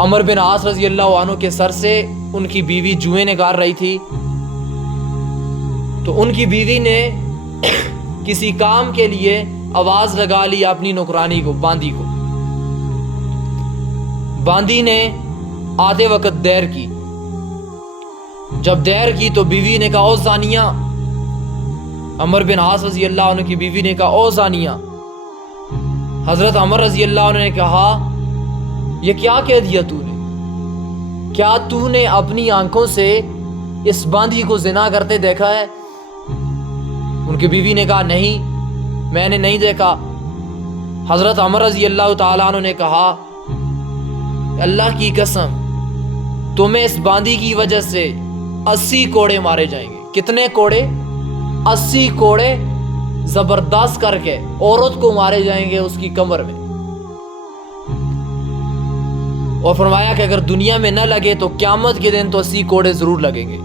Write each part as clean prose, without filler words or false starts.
عمر بن عاص رضی اللہ عنہ کے سر سے ان کی بیوی جوئیں نکال رہی تھی، تو ان کی بیوی نے کسی کام کے لیے آواز لگا لی اپنی نوکرانی کو، باندی کو۔ باندی نے آتے وقت دیر کی، جب دیر کی تو بیوی نے کہا او زانیہ، عمر بن عاص رضی اللہ عنہ کی بیوی نے کہا او زانیہ۔ حضرت عمر رضی اللہ عنہ نے کہا یہ کیا کہہ دیا تو نے؟ کیا تو نے اپنی آنکھوں سے اس باندی کو زنا کرتے دیکھا ہے؟ ان کی بیوی نے کہا نہیں، میں نے نہیں دیکھا۔ حضرت عمر رضی اللہ تعالیٰ عنہ نے کہا اللہ کی قسم تمہیں اس باندی کی وجہ سے 80 کوڑے مارے جائیں گے۔ کتنے کوڑے؟ 80 کوڑے زبردست کر کے عورت کو مارے جائیں گے اس کی کمر میں، اور فرمایا کہ اگر دنیا میں نہ لگے تو قیامت کے دن تو 80 کوڑے ضرور لگیں گے۔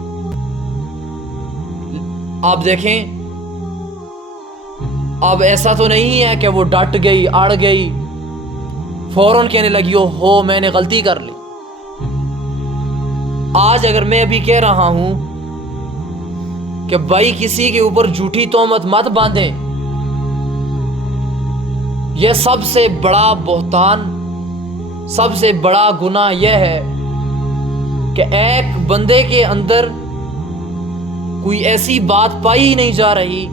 آپ دیکھیں، اب ایسا تو نہیں ہے کہ وہ ڈٹ گئی، اڑ گئی، فوراً کہنے لگی ہو میں نے غلطی کر لی۔ آج اگر میں ابھی کہہ رہا ہوں کہ بھائی کسی کے اوپر جھوٹی تہمت مت باندھیں، یہ سب سے بڑا بہتان، سب سے بڑا گناہ یہ ہے کہ ایک بندے کے اندر کوئی ایسی بات پائی ہی نہیں جا رہی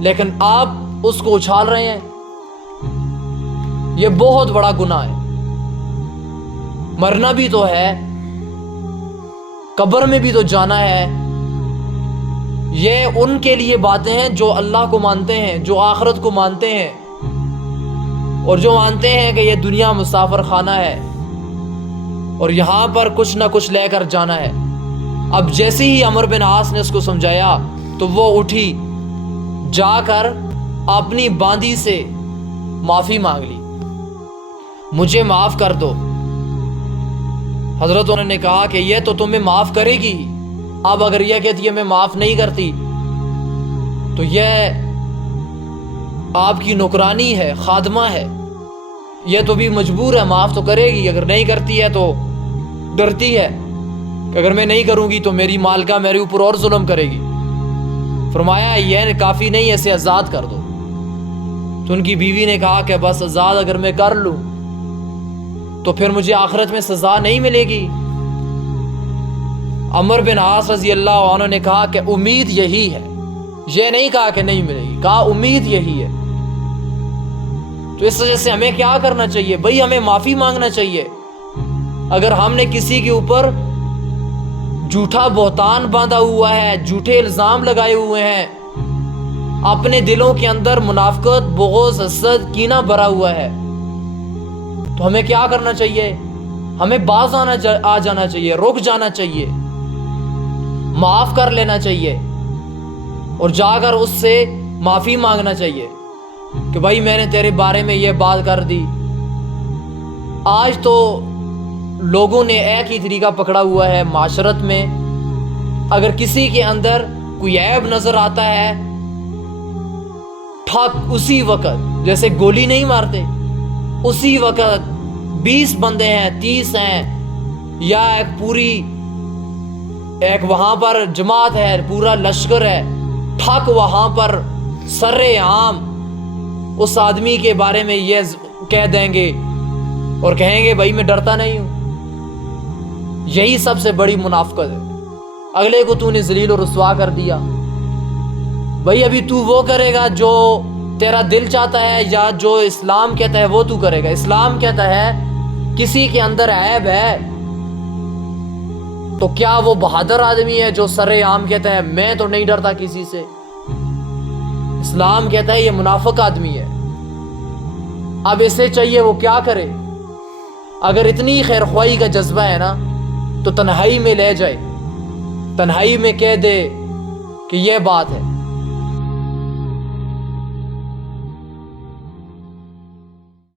لیکن آپ اس کو اچھال رہے ہیں۔ یہ بہت بڑا گناہ ہے۔ مرنا بھی تو ہے، قبر میں بھی تو جانا ہے۔ یہ ان کے لیے باتیں ہیں جو اللہ کو مانتے ہیں، جو آخرت کو مانتے ہیں، اور جو مانتے ہیں کہ یہ دنیا مسافر خانہ ہے اور یہاں پر کچھ نہ کچھ لے کر جانا ہے۔ اب جیسے ہی عمر بن عاص نے اس کو سمجھایا تو وہ اٹھی، جا کر اپنی باندی سے معافی مانگ لی، مجھے معاف کر دو۔ حضرت انہوں نے کہا کہ یہ تو تمہیں معاف کرے گی، اب اگر یہ کہتی ہے میں معاف نہیں کرتی تو یہ آپ کی نوکرانی ہے، خادمہ ہے، یہ تو بھی مجبور ہے، معاف تو کرے گی۔ اگر نہیں کرتی ہے تو ڈرتی ہے کہ اگر میں نہیں کروں گی تو میری مالکہ میرے اوپر اور ظلم کرے گی۔ فرمایا یہ کافی نہیں، اسے آزاد کر دو۔ تو ان کی بیوی نے کہا کہ بس آزاد اگر میں کر لوں تو پھر مجھے آخرت میں سزا نہیں ملے گی۔ عمر بن عاص رضی اللہ عنہ نے کہا کہ امید یہی ہے، یہ نہیں کہا کہ نہیں ملے گی، کہا امید یہی ہے۔ تو اس وجہ سے ہمیں کیا کرنا چاہیے بھائی؟ ہمیں معافی مانگنا چاہیے۔ اگر ہم نے کسی کے اوپر جھوٹا بہتان باندھا ہوا ہے، جھوٹے الزام لگائے ہوئے ہیں، اپنے دلوں کے اندر منافقت، بغض، حسد، کینہ بھرا ہوا ہے، تو ہمیں کیا کرنا چاہیے؟ ہمیں باز آ جانا چاہیے، رک جانا چاہیے، معاف کر لینا چاہیے، اور جا کر اس سے معافی مانگنا چاہیے کہ بھائی میں نے تیرے بارے میں یہ بات کر دی۔ آج تو لوگوں نے ایک ہی طریقہ پکڑا ہوا ہے معاشرت میں، اگر کسی کے اندر کوئی عیب نظر آتا ہے ٹھک اسی وقت، جیسے گولی نہیں مارتے، اسی وقت 20 بندے ہیں، 30 ہیں، یا ایک وہاں پر جماعت ہے، پورا لشکر ہے، ٹھک وہاں پر سر عام اس آدمی کے بارے میں یہ کہہ دیں گے اور کہیں گے بھائی میں ڈرتا نہیں ہوں۔ یہی سب سے بڑی منافقت ہے۔ اگلے کو تو نے ذلیل و رسوا کر دیا۔ بھائی ابھی تو وہ کرے گا جو تیرا دل چاہتا ہے، یا جو اسلام کہتا ہے وہ تو کرے گا۔ اسلام کہتا ہے کسی کے اندر عیب ہے تو کیا وہ بہادر آدمی ہے جو سر عام کہتا ہے میں تو نہیں ڈرتا کسی سے؟ اسلام کہتا ہے یہ منافق آدمی ہے۔ اب اسے چاہیے وہ کیا کرے؟ اگر اتنی خیر خواہی کا جذبہ ہے نا تو تنہائی میں لے جائے، تنہائی میں کہہ دے کہ یہ بات ہے،